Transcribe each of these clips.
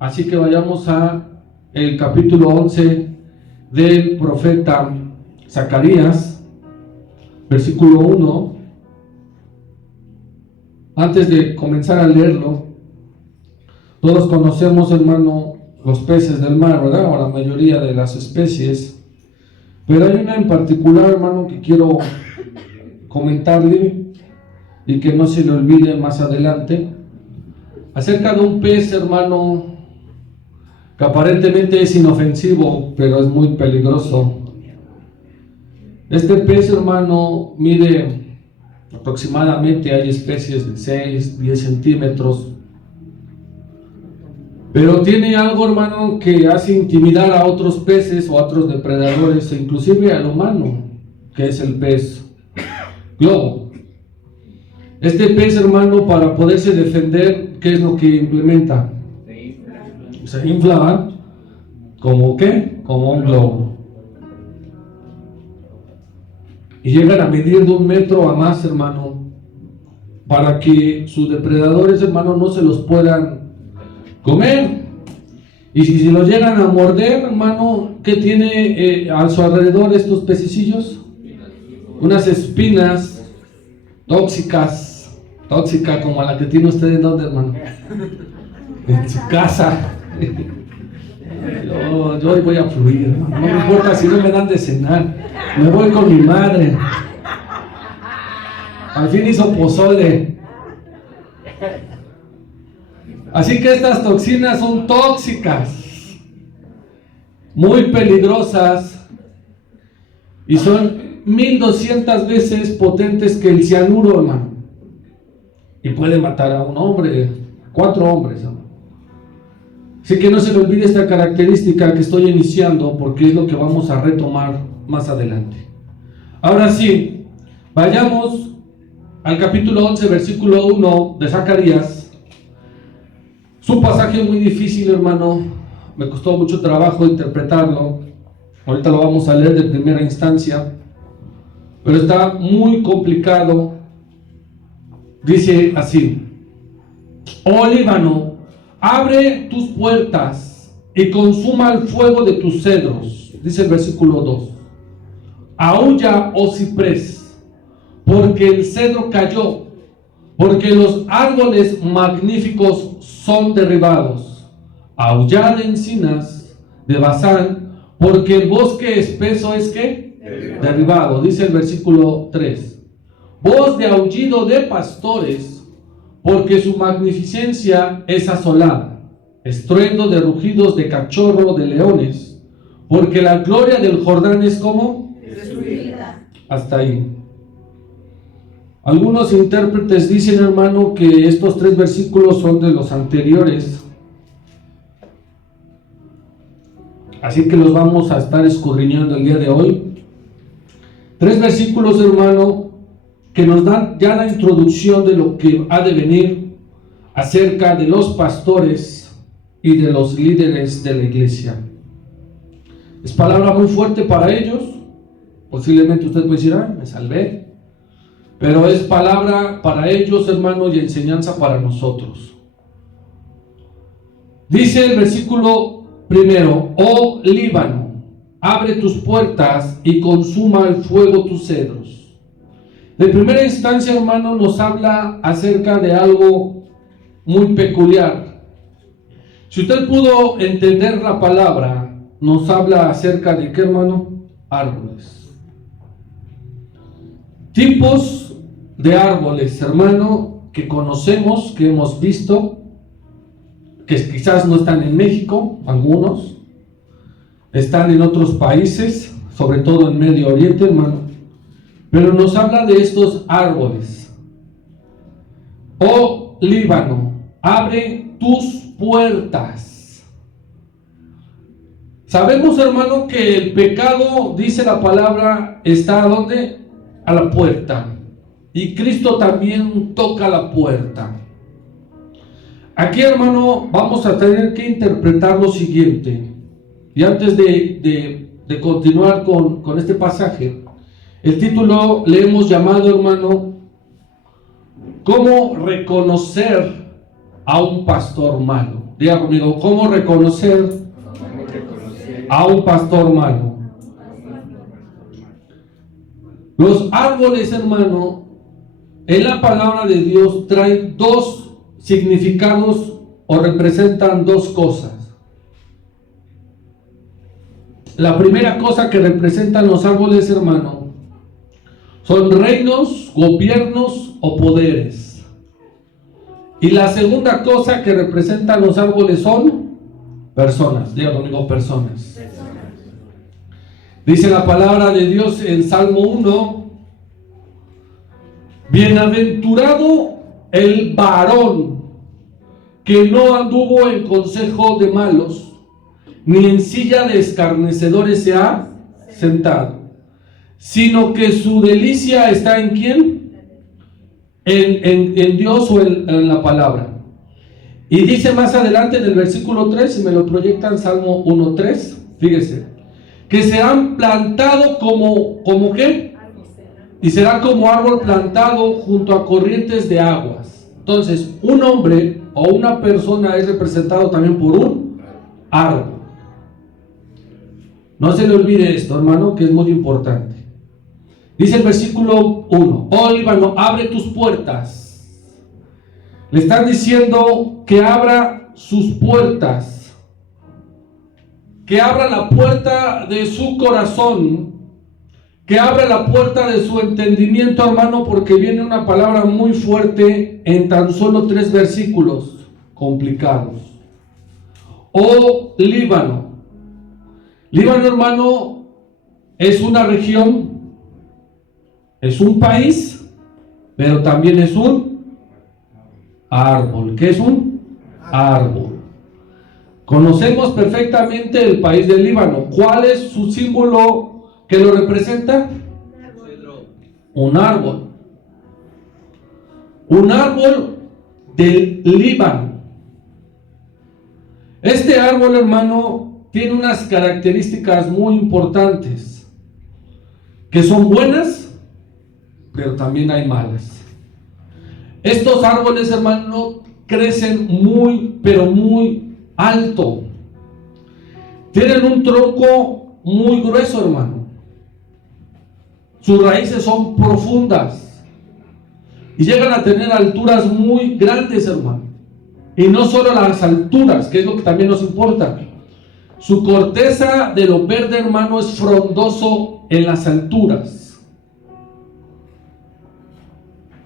Así que vayamos a el capítulo 11 del profeta Zacarías, versículo 1. Antes de comenzar a leerlo, todos conocemos, hermano, los peces del mar, ¿verdad? O la mayoría de las especies. Pero hay una en particular, hermano, que quiero comentarle y que no se le olvide más adelante. Acerca de un pez, hermano, que aparentemente es inofensivo, pero es muy peligroso. Este pez, hermano, mide aproximadamente, hay especies de 6, 10 centímetros. Pero tiene algo, hermano, que hace intimidar a otros peces o a otros depredadores, e inclusive al humano, que es el pez globo. Este pez, hermano, para poderse defender, ¿qué es lo que implementa? Se infla, ¿como qué? Como un globo. Y llegan a medir de 1 metro a más, hermano, para que sus depredadores, hermano, no se los puedan comer. Y si se los llegan a morder, hermano, ¿qué tiene a su alrededor estos pececillos? Unas espinas tóxicas como la que tiene usted en donde, hermano, en su casa. Yo hoy voy a fluir, no me importa si no me dan de cenar, me voy con mi madre. Al fin hizo pozole. Así que estas toxinas son tóxicas, muy peligrosas, y son 1200 veces potentes que el cianuro, hermano, y puede matar a un hombre, 4 hombres, hermano. Así que no se le olvide esta característica que estoy iniciando, porque es lo que vamos a retomar más adelante. Ahora sí, vayamos al capítulo 11, versículo 1 de Zacarías. Es un pasaje muy difícil, hermano, me costó mucho trabajo interpretarlo. Ahorita lo vamos a leer de primera instancia, pero está muy complicado. Dice así: oh Líbano, abre tus puertas y consuma el fuego de tus cedros. Dice el versículo 2: aúlla, oh ciprés, porque el cedro cayó, porque los árboles magníficos son derribados. Aullad, encinas de Basán, porque el bosque espeso es ¿qué? Derribado. Dice el versículo 3: voz de aullido de pastores, porque su magnificencia es asolada. Estruendo de rugidos de cachorro de leones, porque la gloria del Jordán es como destruida. Hasta ahí. Algunos intérpretes dicen, hermano, que estos 3 versículos son de los anteriores. Así que los vamos a estar escudriñando el día de hoy. 3 versículos, hermano, que nos dan ya la introducción de lo que ha de venir acerca de los pastores y de los líderes de la iglesia. Es palabra muy fuerte para ellos. Posiblemente usted puede decir, me salvé. Pero es palabra para ellos, hermano, y enseñanza para nosotros. Dice el versículo 1: oh Líbano, abre tus puertas y consuma el fuego tus cedros. De primera instancia, hermano, nos habla acerca de algo muy peculiar. Si usted pudo entender la palabra, nos habla acerca de ¿qué, hermano? Árboles. Tipos de árboles, hermano, que conocemos, que hemos visto, que quizás no están en México, algunos, están en otros países, sobre todo en Medio Oriente, hermano, pero nos habla de estos árboles. Oh Líbano, abre tus puertas. Sabemos, hermano, que el pecado, dice la palabra, está ¿a dónde? A la puerta. Y Cristo también toca la puerta. Aquí, hermano, vamos a tener que interpretar lo siguiente. Y antes de continuar con este pasaje, el título le hemos llamado, hermano, ¿cómo reconocer a un pastor malo? Diga conmigo, ¿cómo reconocer a un pastor malo? Los árboles, hermano, en la palabra de Dios traen dos significados o representan dos cosas. La primera cosa que representan los árboles, hermano, son reinos, gobiernos o poderes. Y la segunda cosa que representan los árboles son personas. Diga conmigo, personas. Dice la palabra de Dios en Salmo 1: bienaventurado el varón que no anduvo en consejo de malos, ni en silla de escarnecedores se ha sentado, sino que su delicia está ¿en quién? En Dios o en la palabra. Y dice más adelante en el versículo 3, si me lo proyectan, Salmo 1:3, fíjese, que serán plantados como ¿qué? Y será como árbol plantado junto a corrientes de aguas. Entonces, un hombre o una persona es representado también por un árbol. No se le olvide esto, hermano, que es muy importante. Dice el versículo 1: oh Líbano, abre tus puertas. Le están diciendo que abra sus puertas, que abra la puerta de su corazón, que abra la puerta de su entendimiento, hermano, porque viene una palabra muy fuerte en tan solo 3 versículos complicados. Oh Líbano. Líbano, hermano, es una región, es un país, pero también es un árbol. ¿Qué es un árbol? Conocemos perfectamente el país del Líbano. ¿Cuál es su símbolo que lo representa? Un árbol. Un árbol del Líbano. Este árbol, hermano, tiene unas características muy importantes, que son buenas, pero también hay malas. Estos árboles, hermano, crecen muy, pero muy alto. Tienen un tronco muy grueso, hermano. Sus raíces son profundas y llegan a tener alturas muy grandes, hermano. Y no solo las alturas, que es lo que también nos importa. Su corteza de lo verde, hermano, es frondoso en las alturas.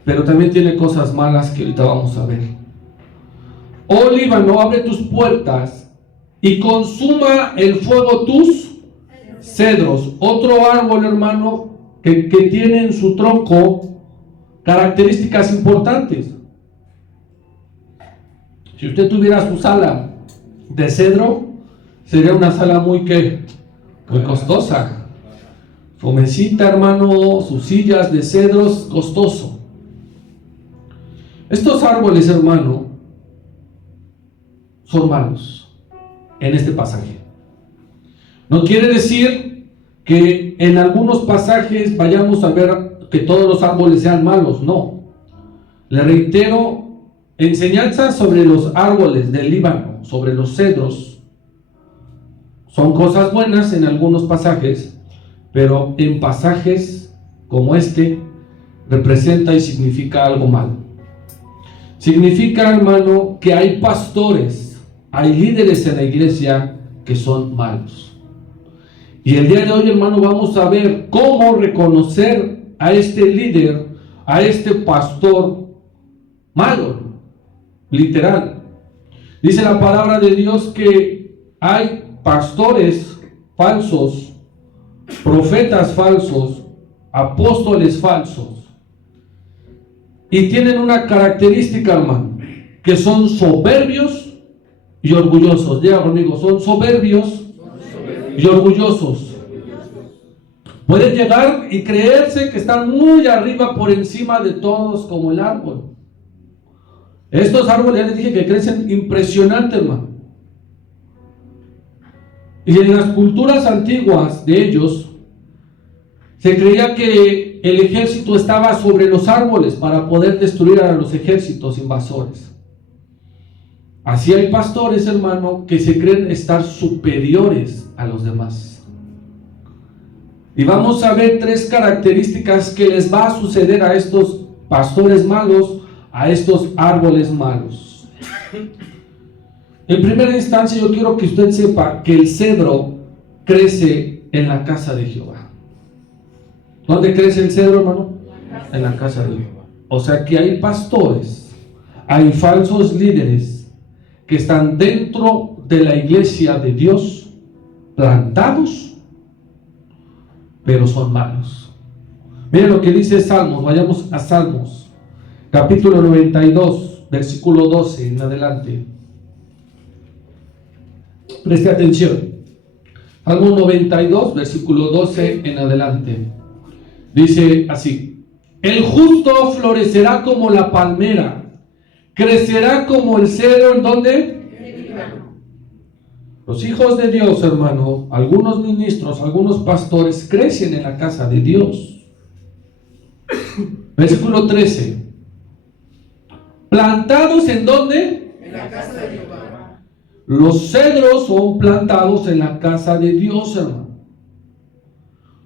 Pero también tiene cosas malas que ahorita vamos a ver. Oh Líbano, abre tus puertas y consuma el fuego tus cedros. Otro árbol, hermano, que tiene en su tronco características importantes. Si usted tuviera su sala de cedro, sería una sala muy costosa. Su mesita, hermano, sus sillas de cedros, costoso. Estos árboles, hermano, son malos en este pasaje. No quiere decir que en algunos pasajes vayamos a ver que todos los árboles sean malos, no. Le reitero, enseñanzas sobre los árboles del Líbano, sobre los cedros, son cosas buenas en algunos pasajes, pero en pasajes como este representa y significa algo malo. Significa, hermano, que hay pastores, hay líderes en la iglesia que son malos. Y el día de hoy, hermano, vamos a ver cómo reconocer a este líder, a este pastor malo, literal. Dice la palabra de Dios que hay pastores falsos, profetas falsos, apóstoles falsos, y tienen una característica, hermano, que son soberbios y orgullosos. Diga conmigo, son soberbios y orgullosos. Pueden llegar y creerse que están muy arriba, por encima de todos, como el árbol. Estos árboles, ya les dije que crecen impresionante, hermano. Y en las culturas antiguas de ellos, se creía que el ejército estaba sobre los árboles para poder destruir a los ejércitos invasores. Así hay pastores, hermano, que se creen estar superiores a los demás. Y vamos a ver 3 características que les va a suceder a estos pastores malos, a estos árboles malos. En primera instancia, yo quiero que usted sepa que el cedro crece en la casa de Jehová. ¿Dónde crece el cedro, hermano? En la casa de Jehová. O sea que hay pastores, hay falsos líderes que están dentro de la iglesia de Dios, plantados, pero son malos. Miren lo que dice Salmos. Vayamos a Salmos, capítulo 92, versículo 12 en adelante. Preste atención. Salmo 92, versículo 12 en adelante. Dice así: el justo florecerá como la palmera, crecerá como el cedro. ¿En dónde? Los hijos de Dios, hermano, algunos ministros, algunos pastores crecen en la casa de Dios. Versículo 13. ¿Plantados en dónde? En la casa de Jehová. Los cedros son plantados en la casa de Dios, hermano.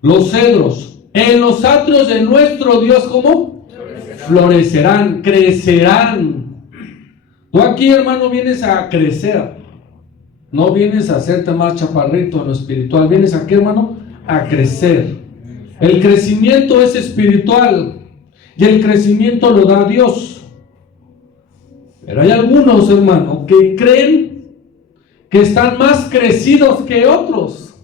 Los cedros en los atrios de nuestro Dios, ¿cómo? Florecerán, crecerán. Tú aquí, hermano, vienes a crecer. No vienes a hacerte más chaparrito en lo espiritual. Vienes aquí, hermano, a crecer. El crecimiento es espiritual y el crecimiento lo da Dios. Pero hay algunos, hermano, que creen que están más crecidos que otros.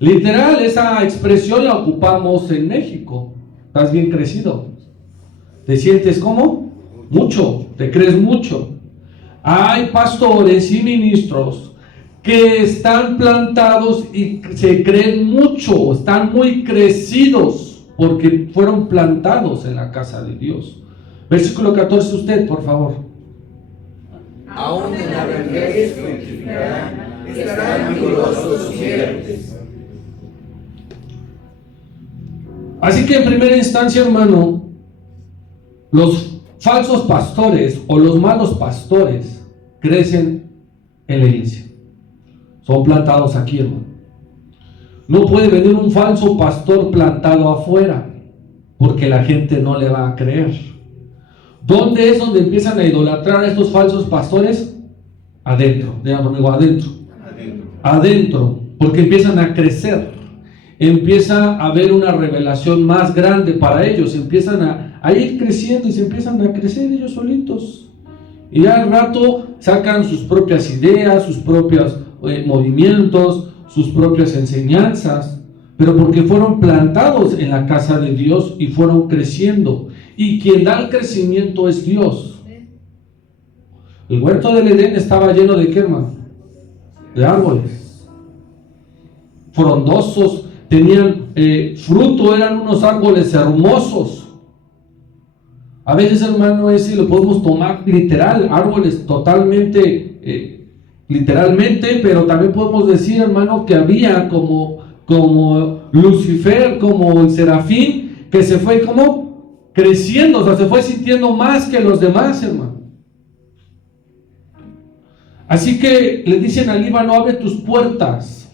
Literal, esa expresión la ocupamos en México. ¿Estás bien crecido? ¿Te sientes como? Mucho, te crees mucho. Hay pastores y ministros que están plantados y se creen mucho, están muy crecidos porque fueron plantados en la casa de Dios. Versículo 14, usted, por favor. Aún en la vejez fructificarán, estarán vigorosos y verdes. Así que en primera instancia, hermano, los falsos pastores o los malos pastores crecen en la iglesia. Son plantados aquí, hermano. No puede venir un falso pastor plantado afuera, porque la gente no le va a creer. ¿Dónde es donde empiezan a idolatrar a estos falsos pastores? Adentro, díganme conmigo, adentro. Adentro, porque empiezan a crecer. Empieza a haber una revelación más grande para ellos. Empiezan a ir creciendo y se empiezan a crecer ellos solitos. Y ya al rato sacan sus propias ideas, sus propios movimientos, sus propias enseñanzas. Pero porque fueron plantados en la casa de Dios y fueron creciendo. Y quien da el crecimiento es Dios. El huerto del Edén estaba lleno de ¿qué, hermano? De árboles frondosos, tenían fruto, eran unos árboles hermosos. A veces, hermano, ese lo podemos tomar literal, árboles totalmente, literalmente, pero también podemos decir, hermano, que había como Lucifer, como el serafín, que se fue como creciendo, o sea, se fue sintiendo más que los demás, hermano. Así que le dicen al Líbano: abre tus puertas,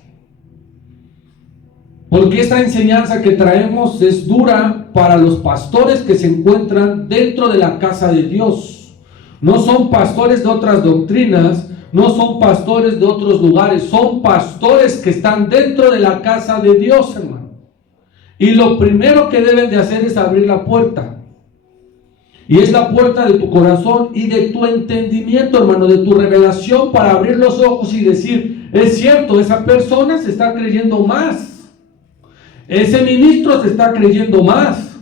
porque esta enseñanza que traemos es dura para los pastores que se encuentran dentro de la casa de Dios. No son pastores de otras doctrinas, no son pastores de otros lugares, son pastores que están dentro de la casa de Dios, hermano. Y lo primero que deben de hacer es abrir la puerta. Y es la puerta de tu corazón y de tu entendimiento, hermano, de tu revelación, para abrir los ojos y decir: es cierto, esa persona se está creyendo más. Ese ministro se está creyendo más.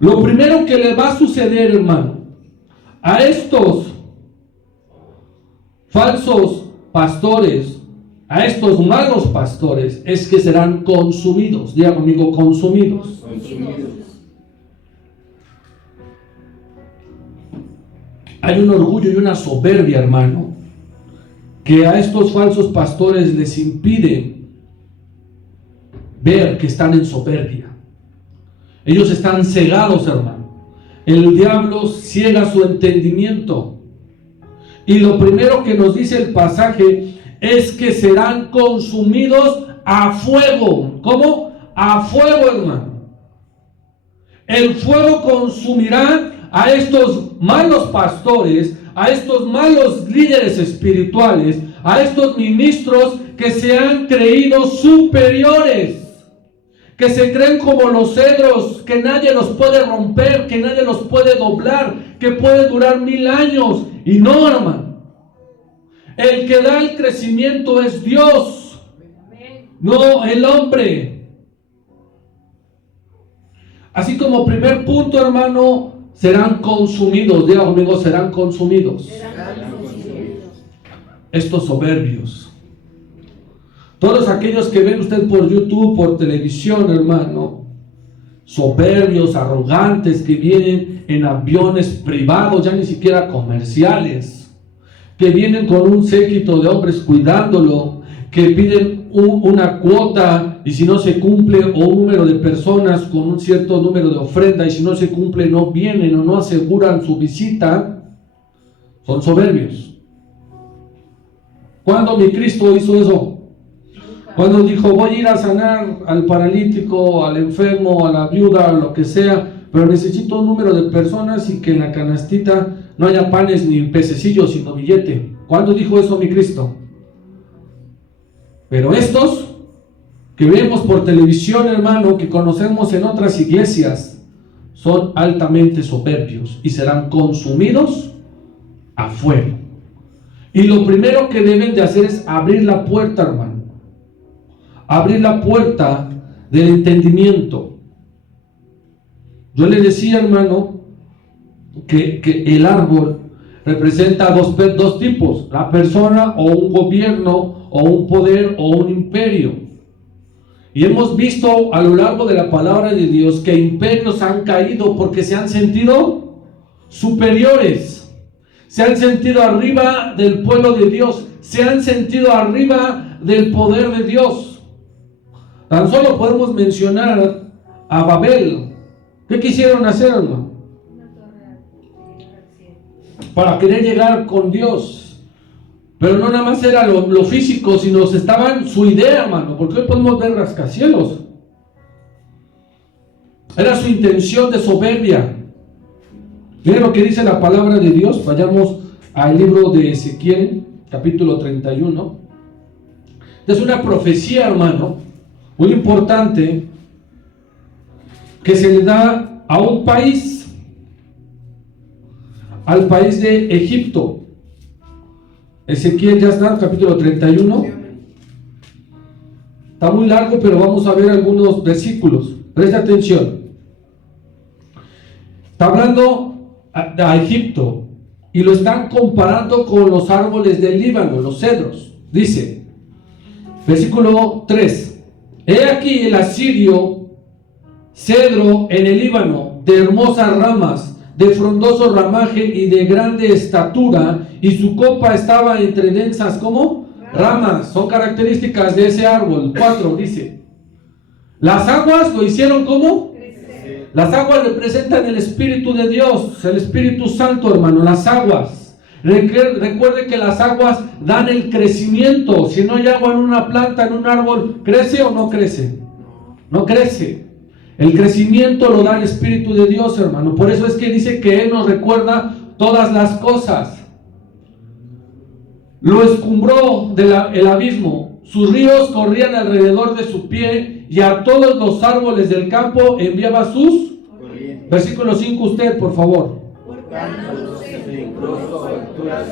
Lo primero que le va a suceder, hermano, a estos falsos pastores, a estos malos pastores, es que serán consumidos. Diga conmigo: consumidos. Hay un orgullo y una soberbia, hermano, que a estos falsos pastores les impide ver que están en soberbia. Ellos están cegados, hermano. el diablo ciega su entendimiento. Y lo primero que nos dice el pasaje es que serán consumidos a fuego. ¿Cómo? A fuego, hermano. El fuego consumirá a estos malos pastores, a estos malos líderes espirituales, a estos ministros que se han creído superiores, que se creen como los cedros, que nadie los puede romper, que nadie los puede doblar, que puede durar 1000 años. Y no, hermano. El que da el crecimiento es Dios, no el hombre. Así como primer punto, hermano, serán consumidos. Diga conmigo, serán consumidos. Estos soberbios. Todos aquellos que ven usted por YouTube, por televisión, hermano, soberbios, arrogantes, que vienen en aviones privados, ya ni siquiera comerciales, que vienen con un séquito de hombres cuidándolo, que piden una cuota y si no se cumple, o un número de personas con un cierto número de ofrenda, y si no se cumple no vienen o no aseguran su visita, son soberbios. ¿Cuándo mi Cristo hizo eso? Cuando dijo, voy a ir a sanar al paralítico, al enfermo, a la viuda, a lo que sea, pero necesito un número de personas y que en la canastita no haya panes ni pececillos, sino billete. ¿Cuándo dijo eso mi Cristo? Pero estos que vemos por televisión, hermano, que conocemos en otras iglesias, son altamente soberbios y serán consumidos a fuego. Y lo primero que deben de hacer es abrir la puerta, hermano. Abrir la puerta del entendimiento. Yo le decía, hermano, que el árbol representa dos tipos: la persona o un gobierno o un poder o un imperio. Y hemos visto a lo largo de la palabra de Dios que imperios han caído porque se han sentido superiores, se han sentido arriba del pueblo de Dios, se han sentido arriba del poder de Dios. Tan solo podemos mencionar a Babel. ¿Qué quisieron hacer, hermano? Para querer llegar con Dios. Pero no nada más era lo físico, sino estaban su idea, hermano. Porque hoy podemos ver rascacielos. Era su intención de soberbia. Miren lo que dice la palabra de Dios. Vayamos al libro de Ezequiel, capítulo 31. Es una profecía, hermano, muy importante, que se le da a un país, al país de Egipto. Ezequiel, ya está, capítulo 31. Está muy largo, pero vamos a ver algunos versículos. Presta atención. Está hablando a Egipto y lo están comparando con los árboles del Líbano, los cedros. Dice, versículo 3: He aquí el asirio, cedro en el Líbano, de hermosas ramas, de frondoso ramaje y de grande estatura, y su copa estaba entre densas, ¿cómo? Ramas. Son características de ese árbol. 4 dice, las aguas lo hicieron ¿cómo? Las aguas representan el Espíritu de Dios, el Espíritu Santo, hermano, las aguas. Recuerde que las aguas dan el crecimiento. Si no hay agua en una planta, en un árbol, ¿crece o no crece? No crece. El crecimiento lo da el Espíritu de Dios, hermano. Por eso es que dice que Él nos recuerda todas las cosas. Lo escumbró el abismo. Sus ríos corrían alrededor de su pie, y a todos los árboles del campo enviaba sus corrientes. Versículo 5 usted, por favor.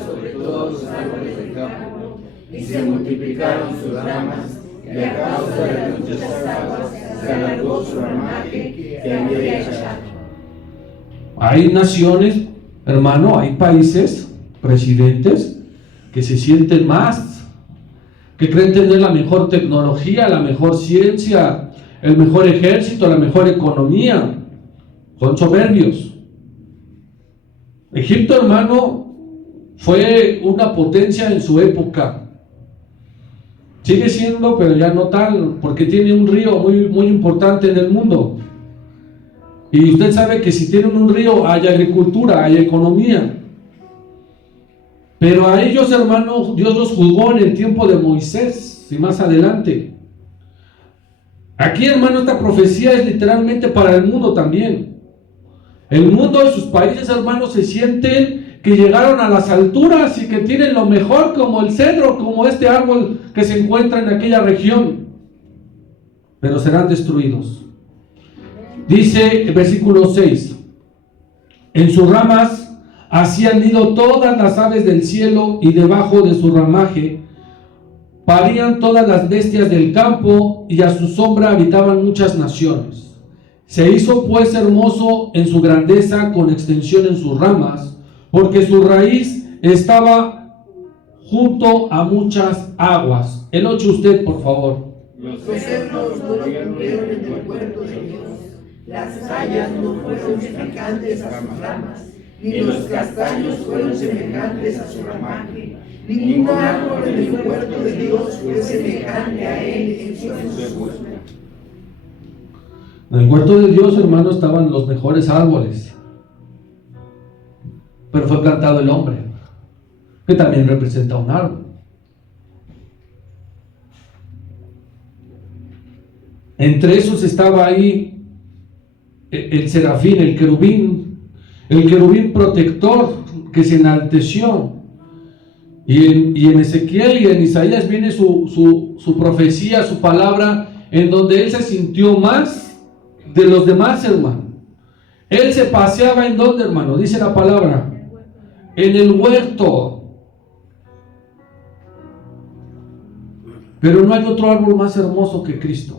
Sobre todos los árboles del campo, y se multiplicaron sus ramas, y a causa de muchas aguas se alargó su ramaje que había echado. Hay naciones, hermano, hay países, presidentes, que se sienten más, que creen tener la mejor tecnología, la mejor ciencia, el mejor ejército, la mejor economía. Son soberbios. Egipto, hermano, fue una potencia en su época. Sigue siendo, pero ya no tal, porque tiene un río muy, muy importante en el mundo. Y usted sabe que si tienen un río hay agricultura, hay economía. Pero a ellos, hermano, Dios los juzgó en el tiempo de Moisés y más adelante. Aquí, hermano, esta profecía es literalmente para el mundo también. El mundo y sus países, hermanos, se sienten que llegaron a las alturas y que tienen lo mejor, como el cedro, como este árbol que se encuentra en aquella región. Pero serán destruidos. Dice el versículo 6: en sus ramas hacían nido todas las aves del cielo, y debajo de su ramaje parían todas las bestias del campo, y a su sombra habitaban muchas naciones. Se hizo pues hermoso en su grandeza, con extensión en sus ramas, porque su raíz estaba junto a muchas aguas. El 8 usted, por favor. Los cerdos no cumplieron en el huerto de Dios, las hayas no fueron semejantes a sus ramas, ni los castaños fueron semejantes a su ramaje. Ningún árbol en el huerto de Dios fue semejante a él en su hermosura. En el huerto de Dios, hermano, estaban los mejores árboles, pero fue plantado el hombre, que también representa un árbol. Entre esos estaba ahí el serafín, el querubín protector que se enalteció. Y en Ezequiel y en Isaías viene su profecía, su palabra, en donde él se sintió más de los demás, hermano. Él se paseaba en donde, hermano, dice la palabra, en el huerto. Pero no hay otro árbol más hermoso que Cristo.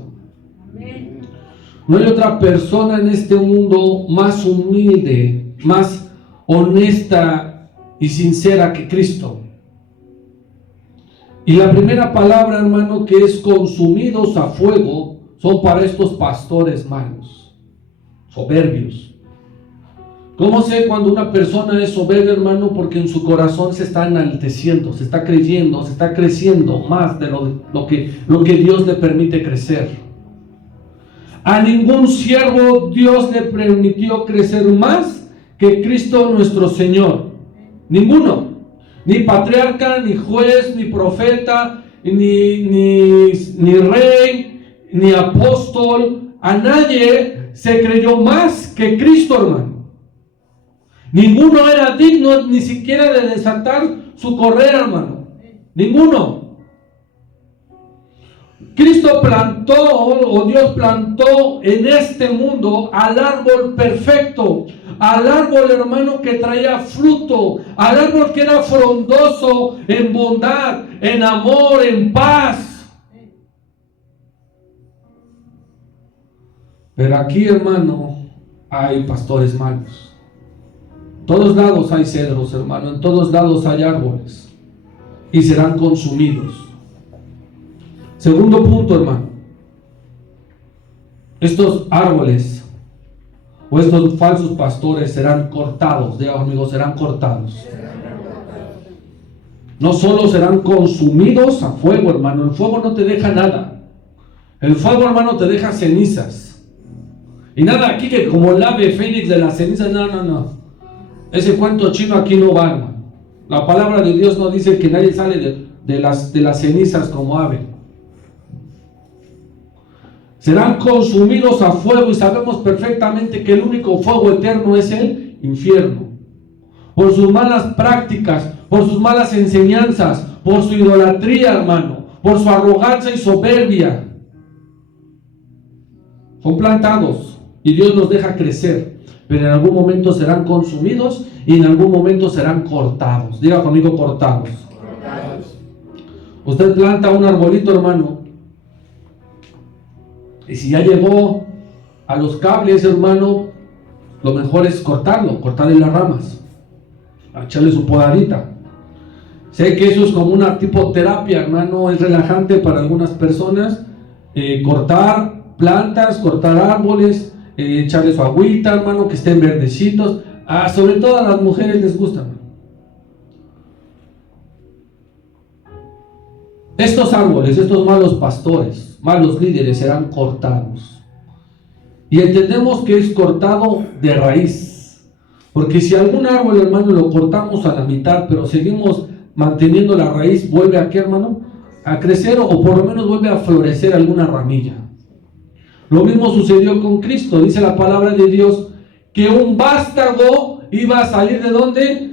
No hay otra persona en este mundo más humilde, más honesta y sincera que Cristo. Y la primera palabra, hermano, que es consumidos a fuego, son para estos pastores malos, soberbios. ¿Cómo sé cuando una persona es soberbia, hermano? Porque en su corazón se está enalteciendo, se está creyendo, se está creciendo más de lo que Dios le permite crecer. A ningún siervo Dios le permitió crecer más que Cristo nuestro Señor. Ninguno. Ni patriarca, ni juez, ni profeta, ni rey, ni apóstol. A nadie se creyó más que Cristo, hermano. Ninguno era digno ni siquiera de desatar su correa, hermano. Ninguno. Cristo plantó, o Dios plantó en este mundo al árbol perfecto, al árbol, hermano, que traía fruto, al árbol que era frondoso en bondad, en amor, en paz. Pero aquí, hermano, hay pastores malos. En todos lados hay cedros, hermano, en todos lados hay árboles, y serán consumidos. Segundo punto, hermano. Estos árboles o estos falsos pastores serán cortados. Diga conmigo, serán cortados. No solo serán consumidos a fuego, hermano. El fuego no te deja nada. El fuego, hermano, te deja cenizas. Y nada aquí que como el ave fénix de las cenizas. No. Ese cuento chino aquí no va, hermano. La palabra de Dios no dice que nadie sale de las cenizas como ave. Serán consumidos a fuego, y sabemos perfectamente que el único fuego eterno es el infierno. Por sus malas prácticas, por sus malas enseñanzas, por su idolatría, hermano, por su arrogancia y soberbia. Son plantados y Dios los deja crecer, pero en algún momento serán consumidos y en algún momento serán cortados. Diga conmigo, cortados. Usted planta un arbolito, hermano, y si ya llegó a los cables, hermano, lo mejor es cortarle las ramas, echarle su podadita. Sé que eso es como una tipo terapia, hermano, es relajante para algunas personas, cortar plantas, cortar árboles, echarle su agüita, hermano, que estén verdecitos. Sobre todo a las mujeres les gusta, hermano. Estos árboles, estos malos pastores, malos líderes serán cortados. Y entendemos que es cortado de raíz. Porque si algún árbol, hermano, lo cortamos a la mitad, pero seguimos manteniendo la raíz, ¿vuelve a qué, hermano? A crecer, o por lo menos vuelve a florecer alguna ramilla. Lo mismo sucedió con Cristo. Dice la palabra de Dios que un vástago iba a salir ¿de dónde?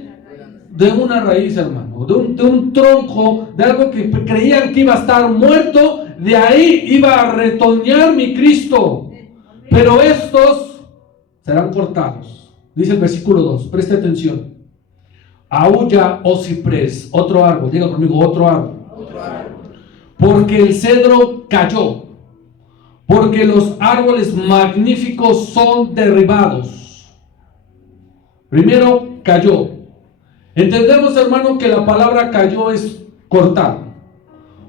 De una raíz, hermano, de un tronco, de algo que creían que iba a estar muerto. De ahí iba a retoñar mi Cristo. Pero estos serán cortados. Dice el versículo 2, preste atención. Aúlla, oh ciprés, otro árbol, diga conmigo, otro árbol. Porque el cedro cayó, porque los árboles magníficos son derribados. Primero, cayó. Entendemos, hermano, que la palabra cayó es cortar.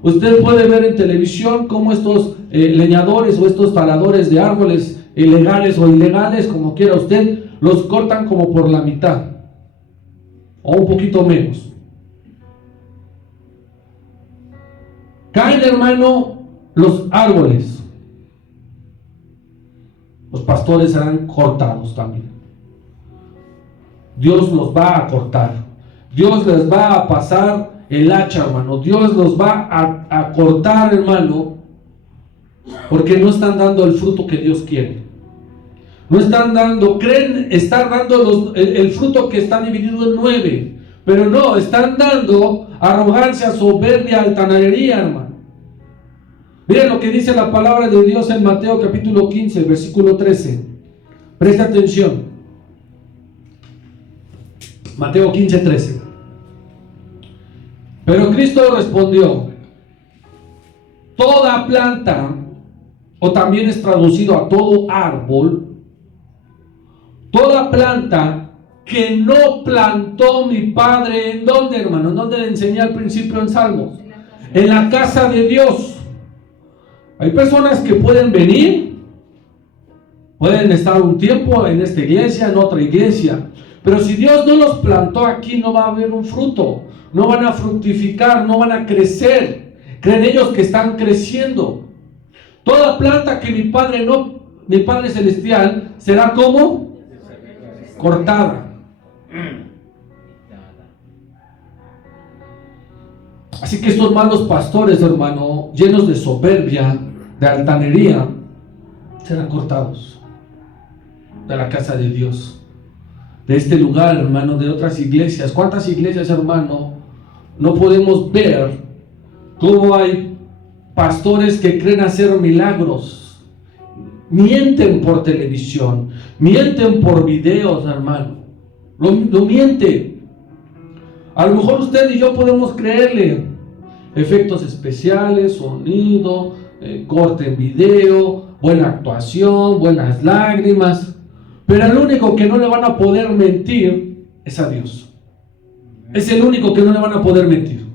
Usted puede ver en televisión cómo estos leñadores o estos taladores de árboles legales o ilegales, como quiera usted, los cortan como por la mitad o un poquito menos. Caen, hermano, los árboles. Los pastores serán cortados también. Dios los va a cortar. Dios les va a pasar el hacha, hermano. Dios los va a cortar, hermano, porque no están dando el fruto que Dios quiere. No están dando, creen estar dando el fruto que está dividido en 9, pero no, están dando arrogancia, soberbia, altanería, hermano. Miren lo que dice la palabra de Dios en Mateo capítulo 15, versículo 13. Presta atención. Mateo 15, 13. Pero Cristo respondió: toda planta, o también es traducido a todo árbol, toda planta que no plantó mi Padre, ¿en dónde, hermano? ¿En dónde le enseñé al principio en Salmos? En la casa de Dios. Hay personas que pueden venir, pueden estar un tiempo en esta iglesia, en otra iglesia, pero si Dios no los plantó aquí, no va a haber un fruto, no van a fructificar, no van a crecer. Creen ellos que están creciendo. Toda planta que mi Padre Celestial será como cortada. Así que estos malos pastores, hermano, llenos de soberbia, de altanería, serán cortados de la casa de Dios, de este lugar, hermano, de otras iglesias. ¿Cuántas iglesias, hermano, no podemos ver cómo hay pastores que creen hacer milagros? Mienten por televisión, mienten por videos, hermano, lo mienten. A lo mejor usted y yo podemos creerle efectos especiales, sonido, corte en video, buena actuación, buenas lágrimas, pero el único que no le van a poder mentir es a Dios. Es el único que no le van a poder mentir.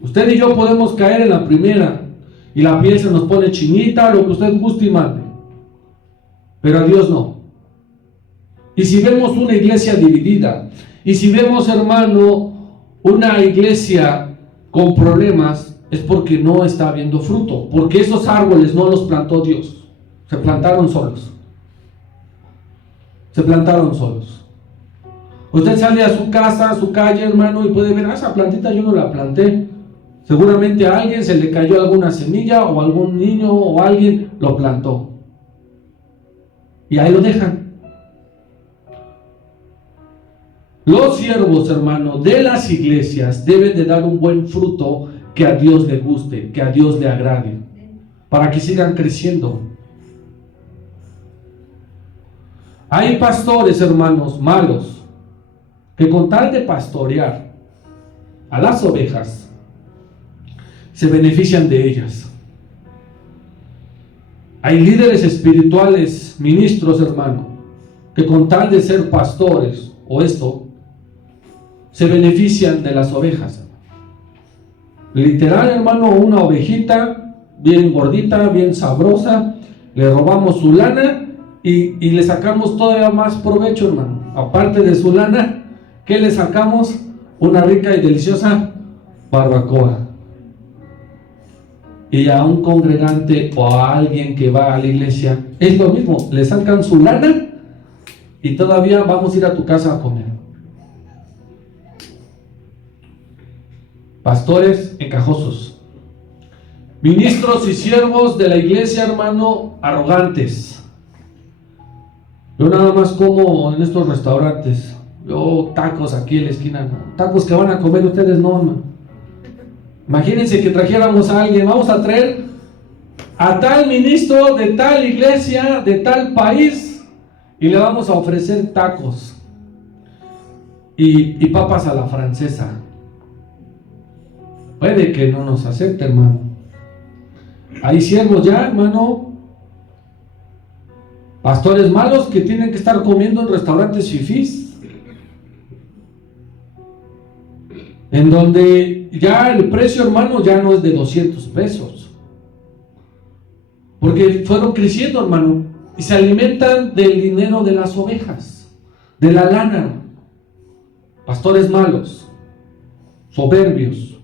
Usted y yo podemos caer en la primera y la piel se nos pone chinita, lo que usted guste y mande, pero a Dios no. Y si vemos una iglesia dividida, y si vemos, hermano, una iglesia con problemas, es porque no está habiendo fruto, porque esos árboles no los plantó Dios, se plantaron solos. Se plantaron solos. Usted sale a su casa, a su calle, hermano, y puede ver, esa plantita yo no la planté. Seguramente a alguien se le cayó alguna semilla, o algún niño o alguien lo plantó. Y ahí lo dejan. Los siervos, hermano, de las iglesias deben de dar un buen fruto que a Dios le guste, que a Dios le agrade, para que sigan creciendo. Hay pastores, hermanos, malos, que con tal de pastorear a las ovejas, se benefician de ellas. Hay líderes espirituales, ministros, hermano, que con tal de ser pastores, o esto, se benefician de las ovejas. Literal, hermano, una ovejita bien gordita, bien sabrosa, le robamos su lana y le sacamos todavía más provecho, hermano. Aparte de su lana, ¿qué le sacamos? Una rica y deliciosa barbacoa. y a un congregante o a alguien que va a la iglesia es lo mismo, le sacan su lana y todavía vamos a ir a tu casa a comer. Pastores encajosos, ministros y siervos de la iglesia, hermano, arrogantes. Yo nada más como en estos restaurantes, yo tacos aquí en la esquina, ¿no? Tacos que van a comer ustedes, no, hermano. Imagínense que trajéramos a alguien, vamos a traer a tal ministro de tal iglesia, de tal país, y le vamos a ofrecer tacos y papas a la francesa. Puede que no nos acepte, hermano. Hay siervos ya, hermano, pastores malos que tienen que estar comiendo en restaurantes fifís, en donde ya el precio, hermano, ya no es de 200 pesos, porque fueron creciendo, hermano, y se alimentan del dinero de las ovejas, de la lana. Pastores malos, soberbios.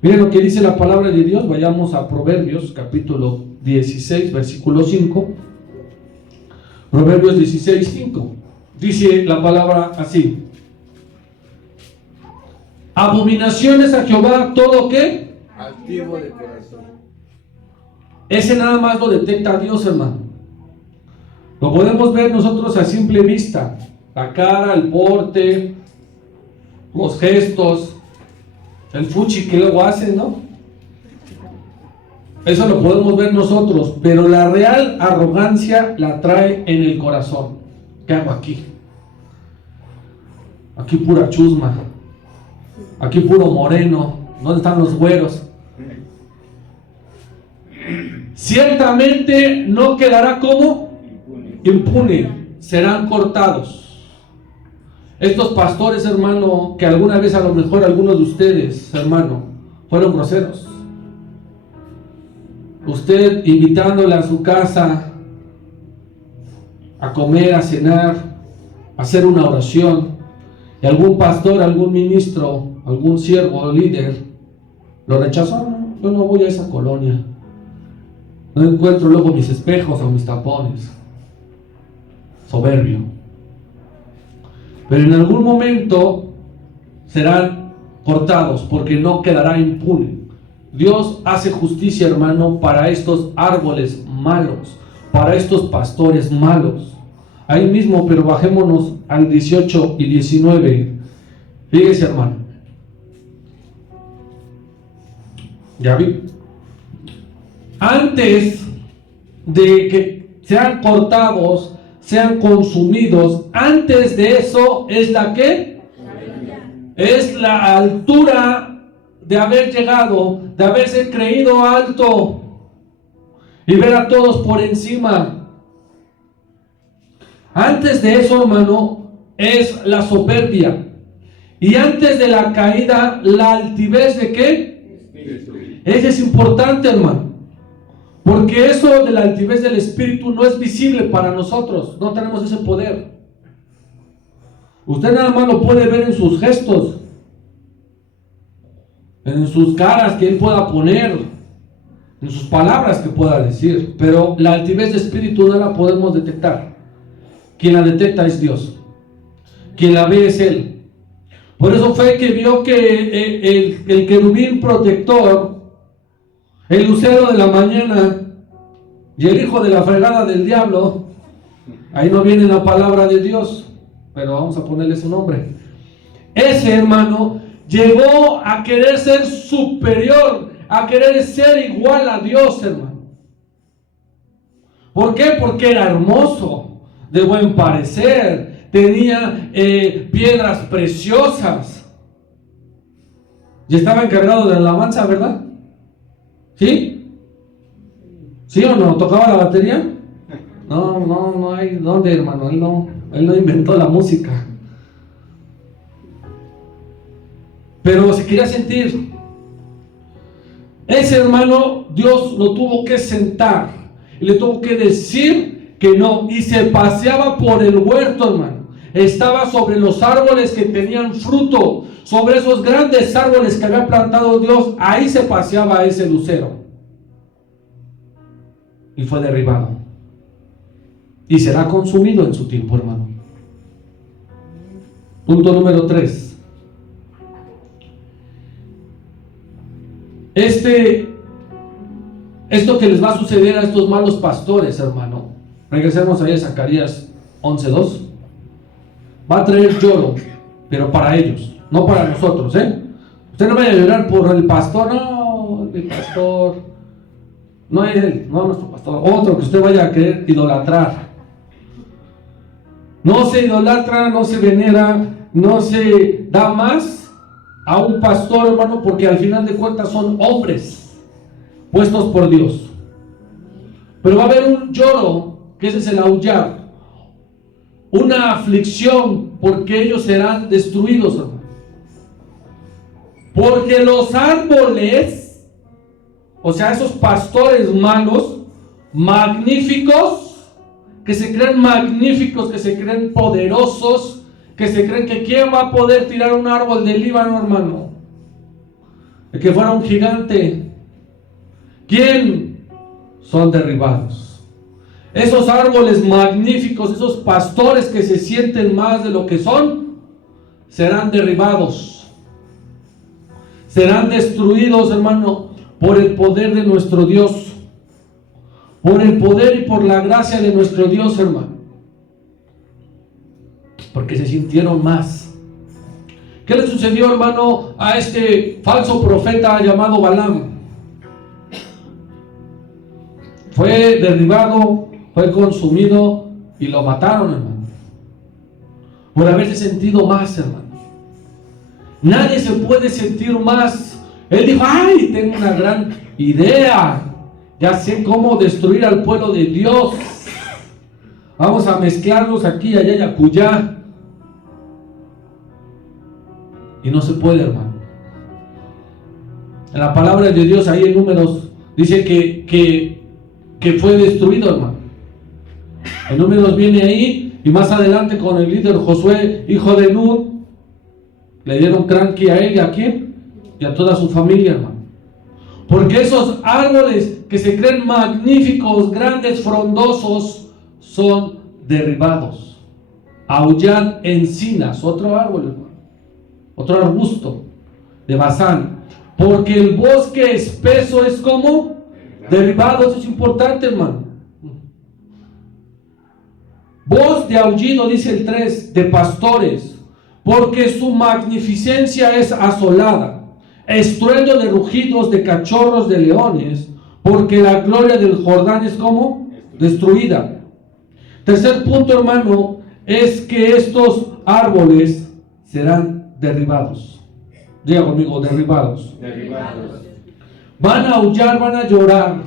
Miren lo que dice la palabra de Dios. Vayamos a Proverbios capítulo 16, versículo 5. Proverbios 16, 5. Dice la palabra así: abominaciones a Jehová todo, ¿qué? Altivo de corazón. Ese nada más lo detecta Dios, hermano. Lo podemos ver nosotros a simple vista. La cara, el porte, los gestos, el fuchi que luego hacen, ¿no? Eso lo podemos ver nosotros, pero la real arrogancia la trae en el corazón. ¿Qué hago aquí? Aquí pura chusma, aquí puro moreno. ¿Dónde están los güeros? Ciertamente no quedará como impune, serán cortados. Estos pastores, hermano, que alguna vez a lo mejor algunos de ustedes, hermano, fueron groseros. Usted invitándole a su casa a comer, a cenar, a hacer una oración, y algún pastor, algún ministro, algún siervo o líder lo rechazó. No, yo no voy a esa colonia, no encuentro luego mis espejos o mis tapones. Soberbio. Pero en algún momento serán cortados, porque no quedará impune. Dios hace justicia, hermano, para estos árboles malos, para estos pastores malos. Ahí mismo, pero bajémonos al 18 y 19. Fíjese, hermano. Ya vi. Antes de que sean cortados, sean consumidos, antes de eso es la que es la altura de haber llegado, de haberse creído alto y ver a todos por encima. Antes de eso, hermano, es la soberbia, y antes de la caída, la altivez de ¿qué? Eso es importante, hermano. Porque eso de la altivez del espíritu no es visible para nosotros, no tenemos ese poder. Usted nada más lo puede ver en sus gestos, en sus caras que él pueda poner, en sus palabras que pueda decir, pero la altivez de espíritu no la podemos detectar. Quien la detecta es Dios, quien la ve es Él. Por eso fue que vio que el querubín protector, el lucero de la mañana y el hijo de la fregada del diablo, ahí no viene la palabra de Dios, pero vamos a ponerle su nombre. Ese, hermano, llegó a querer ser superior, a querer ser igual a Dios, hermano. ¿Por qué? Porque era hermoso, de buen parecer, tenía piedras preciosas y estaba encargado de la alabanza, ¿verdad? ¿Sí? ¿Sí o no? ¿Tocaba la batería? No hay dónde, hermano. Él no inventó la música. Pero se quería sentir. Ese hermano, Dios lo tuvo que sentar y le tuvo que decir que no. Y se paseaba por el huerto, hermano. estaba sobre los árboles que tenían fruto, sobre esos grandes árboles que había plantado Dios. Ahí se paseaba ese lucero y fue derribado y será consumido en su tiempo, hermano. Punto número 3. Esto que les va a suceder a estos malos pastores, hermano, regresemos ahí a Zacarías 11:2, va a traer lloro, pero para ellos, no para nosotros, Usted no vaya a llorar por el pastor, no, el pastor, no es él, no nuestro pastor, otro que usted vaya a querer idolatrar. No se idolatra, no se venera, no se da más a un pastor, hermano, porque al final de cuentas son hombres puestos por Dios. Pero va a haber un lloro, que ese es el aullar, una aflicción, porque ellos serán destruidos, hermano. Porque los árboles, o sea, esos pastores malos, magníficos, que se creen magníficos, que se creen poderosos, que se creen que quién va a poder tirar un árbol del Líbano, hermano, el que fuera un gigante. ¿Quién? Son derribados. Esos árboles magníficos, esos pastores que se sienten más de lo que son, serán derribados, serán destruidos, hermano, por el poder de nuestro Dios, por el poder y por la gracia de nuestro Dios, hermano, porque se sintieron más. ¿Qué le sucedió, hermano, a este falso profeta llamado Balaam? Fue derribado, fue consumido y lo mataron, hermano, por haberse sentido más, hermano. Nadie se puede sentir más. Él dijo: ay, tengo una gran idea, ya sé cómo destruir al pueblo de Dios, vamos a mezclarlos aquí, allá y acullá. Y no se puede, hermano. En la palabra de Dios, ahí en Números, dice que fue destruido, hermano. En Números viene ahí, y más adelante con el líder Josué, hijo de Nun, le dieron cranky a él y a quién, y a toda su familia, hermano. Porque esos árboles que se creen magníficos, grandes, frondosos, son derribados. Aullad encinas, otro árbol, hermano, otro arbusto de Basán, porque el bosque espeso es como derribado. Eso es importante, hermano. Voz de aullido, dice el 3, de pastores, porque su magnificencia es asolada. Estruendo de rugidos de cachorros de leones, porque la gloria del Jordán es como destruida. Tercer punto, hermano, es que estos árboles serán derribados. Diga conmigo, derribados. Derribados. Van a aullar, van a llorar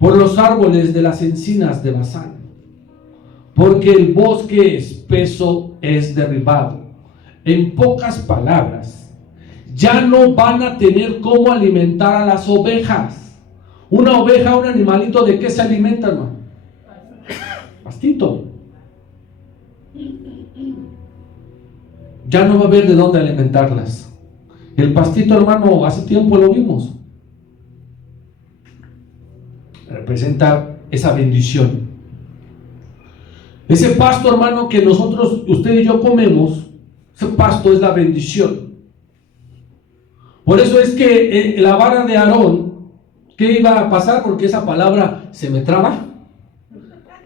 por los árboles de las encinas de Basán, porque el bosque espeso es derribado. En pocas palabras, ya no van a tener cómo alimentar a las ovejas. Una oveja, un animalito, ¿de qué se alimenta, hermano? Pastito. Ya no va a haber de dónde alimentarlas. El pastito, hermano, hace tiempo lo vimos, representa esa bendición. Ese pasto, hermano, que nosotros, usted y yo comemos, ese pasto es la bendición. Por eso es que la vara de Aarón, ¿qué iba a pasar? Porque esa palabra se me traba.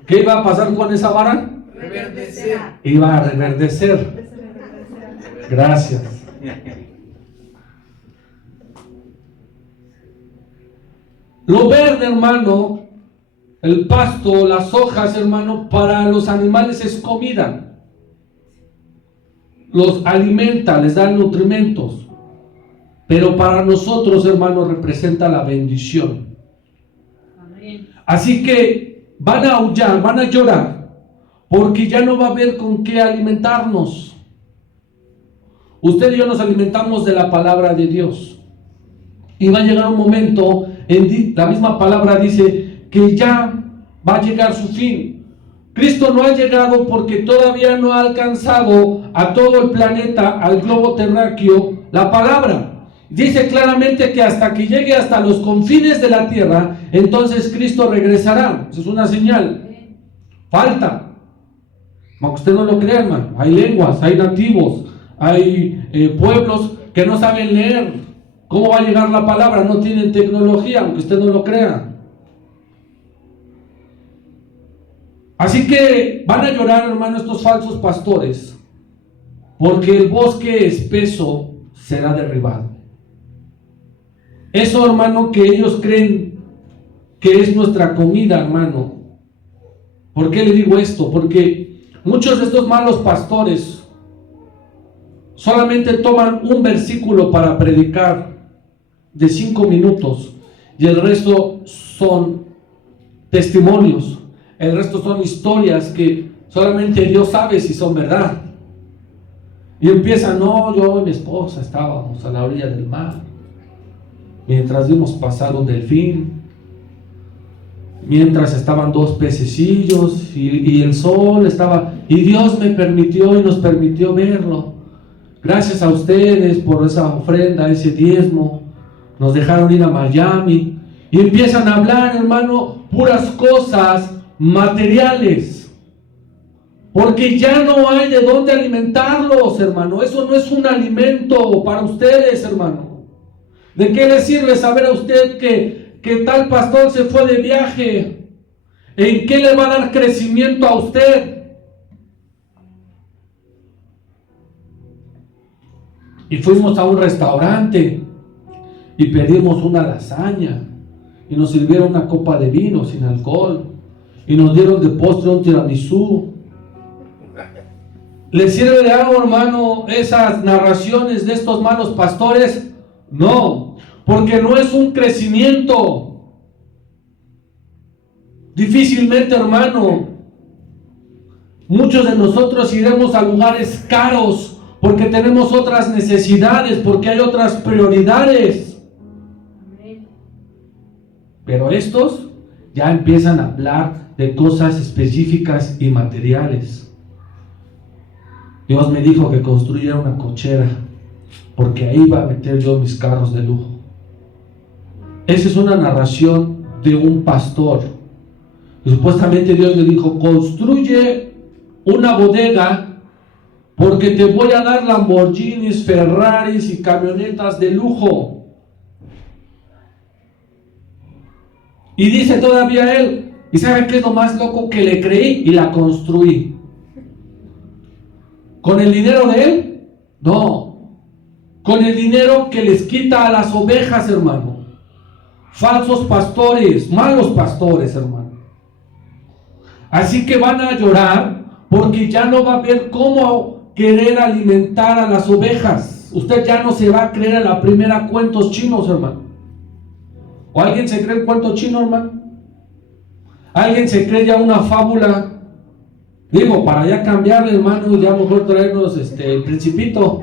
¿Qué iba a pasar con esa vara? Reverdecer. Iba a reverdecer. Gracias. Lo verde, hermano, el pasto, las hojas, hermano, para los animales es comida. Los alimenta, les da nutrimentos. Pero para nosotros, hermano, representa la bendición. Amén. Así que van a aullar, van a llorar, porque ya no va a haber con qué alimentarnos. Usted y yo nos alimentamos de la palabra de Dios. Y va a llegar un momento, la misma palabra dice que ya va a llegar su fin. Cristo no ha llegado porque todavía no ha alcanzado a todo el planeta, al globo terráqueo, la palabra. Dice claramente que hasta que llegue hasta los confines de la tierra, entonces Cristo regresará. Eso es una señal. Falta. Aunque usted no lo crea, hermano. Hay lenguas, hay nativos, hay pueblos que no saben leer. ¿Cómo va a llegar la palabra? No tienen tecnología, aunque usted no lo crea. Así que van a llorar, hermano, estos falsos pastores, porque el bosque espeso será derribado. Eso, hermano, que ellos creen que es nuestra comida, hermano. ¿Por qué le digo esto? Porque muchos de estos malos pastores solamente toman un versículo para predicar de 5 minutos y el resto son testimonios. El resto son historias que solamente Dios sabe si son verdad. Y empiezan, no, yo y mi esposa estábamos a la orilla del mar, mientras vimos pasar un delfín, mientras estaban 2 pececillos y el sol estaba, y Dios me permitió y nos permitió verlo. Gracias a ustedes por esa ofrenda, ese diezmo, nos dejaron ir a Miami. Y empiezan a hablar, hermano, puras cosas materiales, porque ya no hay de dónde alimentarlos, hermano. Eso no es un alimento para ustedes, hermano. ¿De qué le sirve saber a usted que tal pastor se fue de viaje? ¿En qué le va a dar crecimiento a usted? Y fuimos a un restaurante y pedimos una lasaña y nos sirvieron una copa de vino sin alcohol y nos dieron de postre un tiramisú. ¿Le sirve de algo, hermano, esas narraciones de estos malos pastores? No, porque no es un crecimiento. Difícilmente, hermano, muchos de nosotros iremos a lugares caros porque tenemos otras necesidades, porque hay otras prioridades. Pero estos ya empiezan a hablar de cosas específicas y materiales. Dios me dijo que construyera una cochera, porque ahí iba a meter yo mis carros de lujo. Esa es una narración de un pastor. Y supuestamente Dios le dijo, construye una bodega, porque te voy a dar Lamborghinis, Ferraris y camionetas de lujo. Y dice todavía él, ¿y saben qué es lo más loco? Que le creí y la construí. ¿Con el dinero de él? No. Con el dinero que les quita a las ovejas, hermano. Falsos pastores, malos pastores, hermano. Así que van a llorar porque ya no va a haber cómo querer alimentar a las ovejas. Usted ya no se va a creer a la primera cuentos chinos, hermano. ¿O alguien se cree en cuento chino, hermano? ¿Alguien se cree ya una fábula? Digo, para ya cambiarle, hermano, ya mejor traernos el Principito.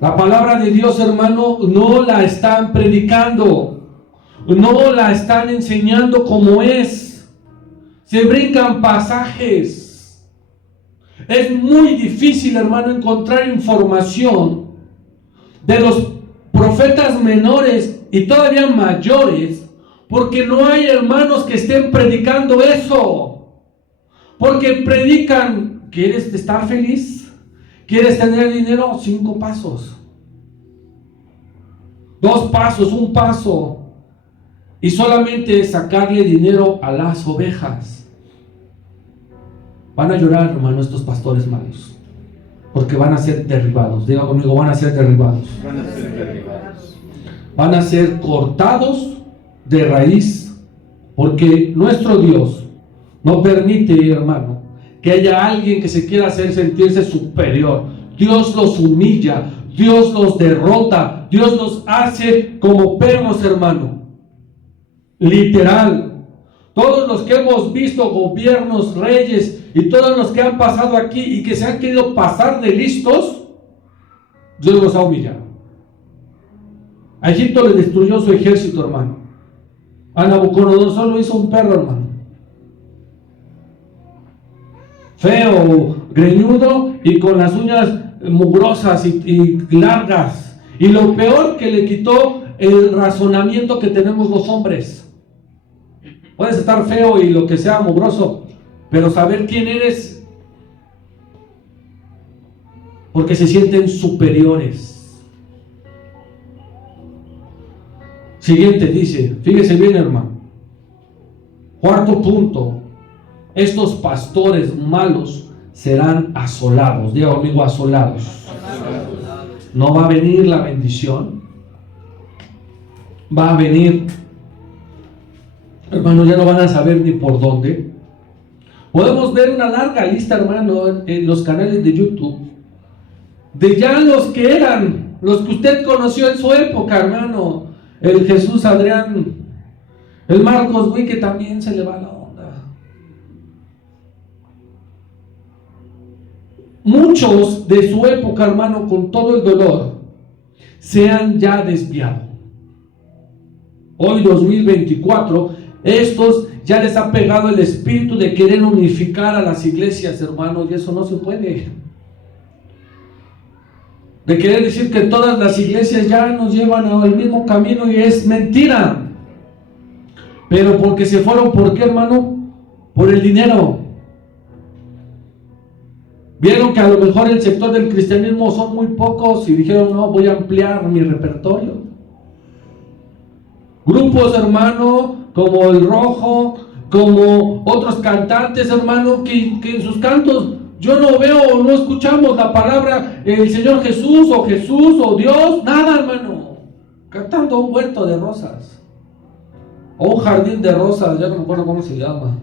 La palabra de Dios, hermano, no la están predicando, no la están enseñando como es. Se brincan pasajes. Es muy difícil, hermano, encontrar información de los profetas menores y todavía mayores, porque no hay hermanos que estén predicando eso. Porque predican, ¿quieres estar feliz? ¿Quieres tener dinero? 5 pasos. 2 pasos, 1 paso. Y solamente sacarle dinero a las ovejas. Van a llorar, hermano, estos pastores malos, porque van a ser derribados. Diga conmigo, van a ser derribados. Van a ser derribados. Van a ser cortados de raíz, porque nuestro Dios no permite, hermano, que haya alguien que se quiera hacer sentirse superior. Dios los humilla, Dios los derrota, Dios los hace como perros, hermano. Literal. Todos los que hemos visto, gobiernos, reyes y todos los que han pasado aquí y que se han querido pasar de listos, Dios los ha humillado. A Egipto le destruyó su ejército, hermano. A Nabucodonosor lo hizo un perro, hermano. feo, greñudo y con las uñas mugrosas y largas. Y lo peor, que le quitó el razonamiento que tenemos los hombres. Puedes estar feo y lo que sea mugroso, pero saber quién eres, porque se sienten superiores. Siguiente dice, fíjese bien, hermano. Cuarto punto, estos pastores malos serán asolados. Diga conmigo, asolados. No va a venir la bendición, va a venir, hermano, ya no van a saber ni por dónde. Podemos ver una larga lista, hermano, en los canales de YouTube, de ya los que eran, los que usted conoció en su época, hermano. El Jesús Adrián, el Marcos, güey, que también se le va la onda. Muchos de su época, hermano, con todo el dolor, se han ya desviado. Hoy, 2024, estos ya les ha pegado el espíritu de querer unificar a las iglesias, hermano, y eso no se puede. De querer decir que todas las iglesias ya nos llevan al mismo camino, y es mentira. Pero porque se fueron, ¿por qué, hermano? Por el dinero. Vieron que a lo mejor el sector del cristianismo son muy pocos y dijeron, no, voy a ampliar mi repertorio. Grupos, hermano, como El Rojo, como otros cantantes, hermano, que en sus cantos yo no veo o no escuchamos la palabra el Señor Jesús o Dios, nada, hermano. Cantando un huerto de rosas o un jardín de rosas, ya no me acuerdo cómo se llama.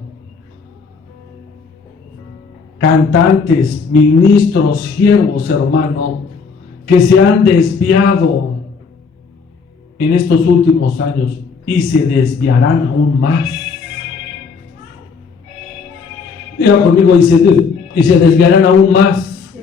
Cantantes, ministros, siervos, hermano, que se han desviado en estos últimos años y se desviarán aún más. Diga conmigo, y se desviarán aún más.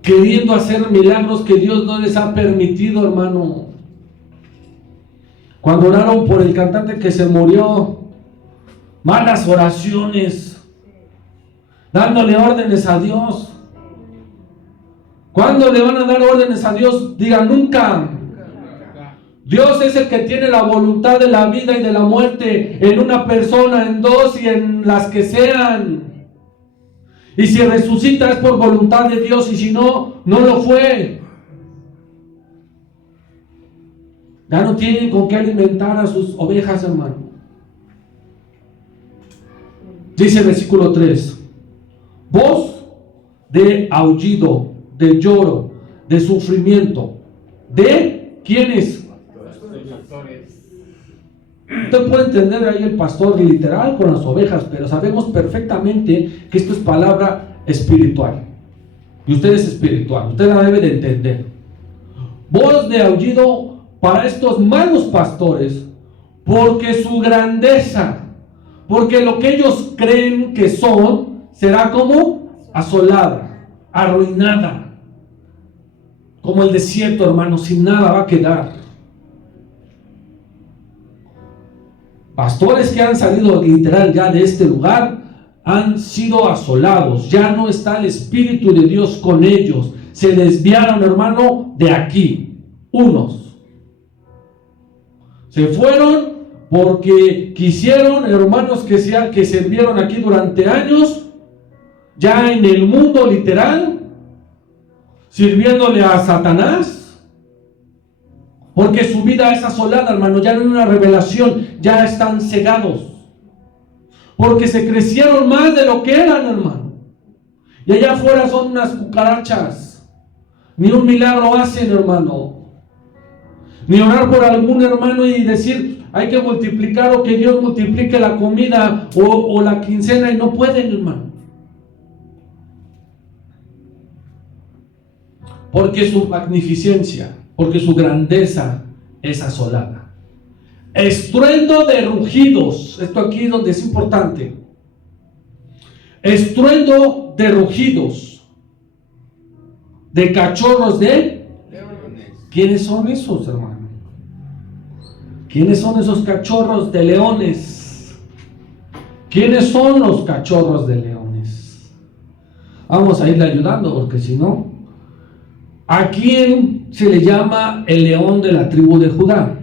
Queriendo hacer milagros que Dios no les ha permitido, hermano. Cuando oraron por el cantante que se murió, malas oraciones, dándole órdenes a Dios. ¿Cuándo le van a dar órdenes a Dios? Diga, nunca. Dios es el que tiene la voluntad de la vida y de la muerte en una persona, en dos y en las que sean. Y si resucita es por voluntad de Dios, y si no, no lo fue. Ya no tienen con qué alimentar a sus ovejas, hermano. Dice el versículo 3: voz de aullido, de lloro, de sufrimiento. ¿De quiénes? Usted puede entender ahí el pastor literal con las ovejas, pero sabemos perfectamente que esto es palabra espiritual. Y usted es espiritual, usted la debe de entender. Voz de aullido para estos malos pastores, porque su grandeza, porque lo que ellos creen que son, será como asolada, arruinada, como el desierto, hermano, sin nada va a quedar. Pastores que han salido literal ya de este lugar han sido asolados, ya no está el Espíritu de Dios con ellos, se desviaron, hermano, de aquí. Unos se fueron porque quisieron, hermanos, que sirvieron aquí durante años, ya en el mundo literal, sirviéndole a Satanás. Porque su vida es asolada, hermano, ya no hay una revelación, ya están cegados. Porque se crecieron más de lo que eran, hermano. Y allá afuera son unas cucarachas. Ni un milagro hacen, hermano. Ni orar por algún hermano y decir, hay que multiplicar, o que Dios multiplique la comida o la quincena, y no pueden, hermano. Porque su magnificencia, porque su grandeza es asolada. Estruendo de rugidos. Esto aquí es donde es importante. Estruendo de rugidos, de cachorros de leones. ¿Quiénes son esos, hermano? ¿Quiénes son esos cachorros de leones? ¿Quiénes son los cachorros de leones? Vamos a irle ayudando, porque si no, ¿a quién se le llama el león de la tribu de Judá?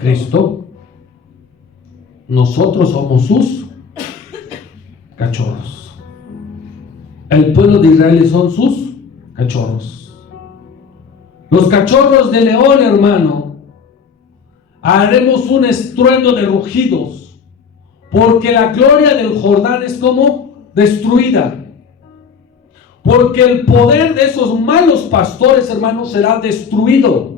Cristo. Nosotros somos sus cachorros. El pueblo de Israel son sus cachorros. Los cachorros de león, hermano, haremos un estruendo de rugidos, porque la gloria del Jordán es como destruida. Porque el poder de esos malos pastores, hermanos, será destruido.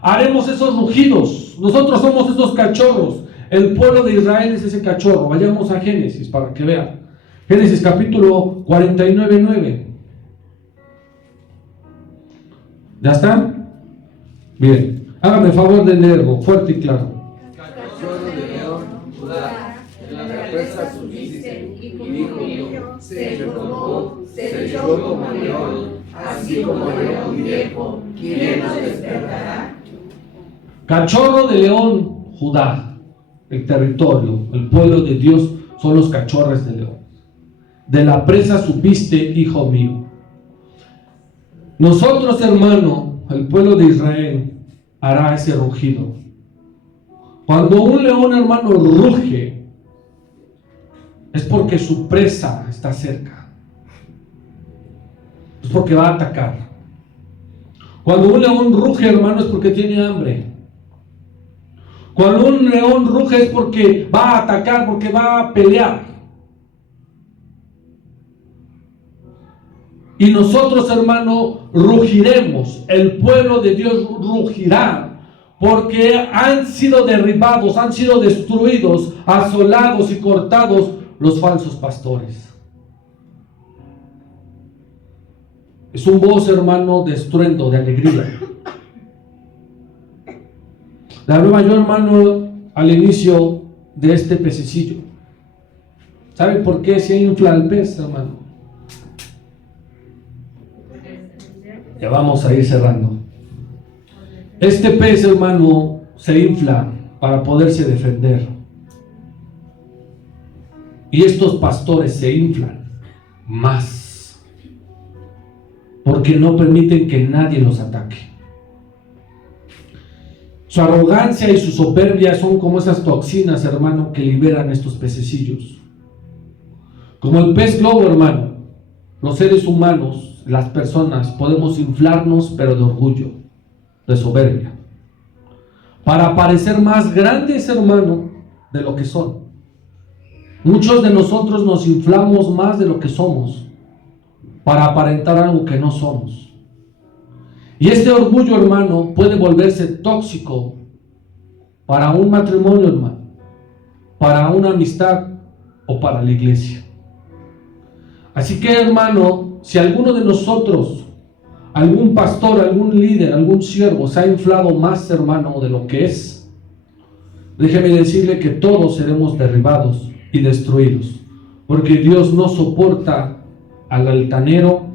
Haremos esos rugidos. Nosotros somos esos cachorros. El pueblo de Israel es ese cachorro. Vayamos a Génesis para que vean. Génesis capítulo 49:9. ¿Ya están? Bien. Hágame favor de leerlo fuerte y claro. Cachorro de león, Judá, en la presa subiste, y dijo, se echó como león, así como león viejo, ¿quién nos despertará? Cachorro de león, Judá. El territorio, el pueblo de Dios son los cachorros de león. De la presa supiste, hijo mío. Nosotros, hermano, el pueblo de Israel hará ese rugido. Cuando un león, hermano, ruge, es porque su presa está cerca. Es porque va a atacar. Cuando un león ruge, hermano, es porque tiene hambre. Cuando un león ruge es porque va a atacar, porque va a pelear. Y nosotros, hermano, rugiremos. El pueblo de Dios rugirá, porque han sido derribados, han sido destruidos, asolados y cortados los falsos pastores. Es un voz, hermano, de estruendo, de alegría. La hablaba yo, hermano, al inicio de este pececillo. ¿Sabe por qué se infla el pez, hermano? Ya vamos a ir cerrando. Este pez, hermano, se infla para poderse defender. Y estos pastores se inflan más, porque no permiten que nadie los ataque. Su arrogancia y su soberbia son como esas toxinas, hermano, que liberan estos pececillos. Como el pez globo, hermano, los seres humanos, las personas, podemos inflarnos, pero de orgullo, de soberbia, para parecer más grandes, hermano, de lo que son. Muchos de nosotros nos inflamos más de lo que somos, para aparentar algo que no somos. Y este orgullo, hermano, puede volverse tóxico para un matrimonio, hermano, para una amistad o para la iglesia. Así que, hermano, si alguno de nosotros, algún pastor, algún líder, algún siervo se ha inflado más, hermano, de lo que es, déjeme decirle que todos seremos derribados y destruidos, porque Dios no soporta al altanero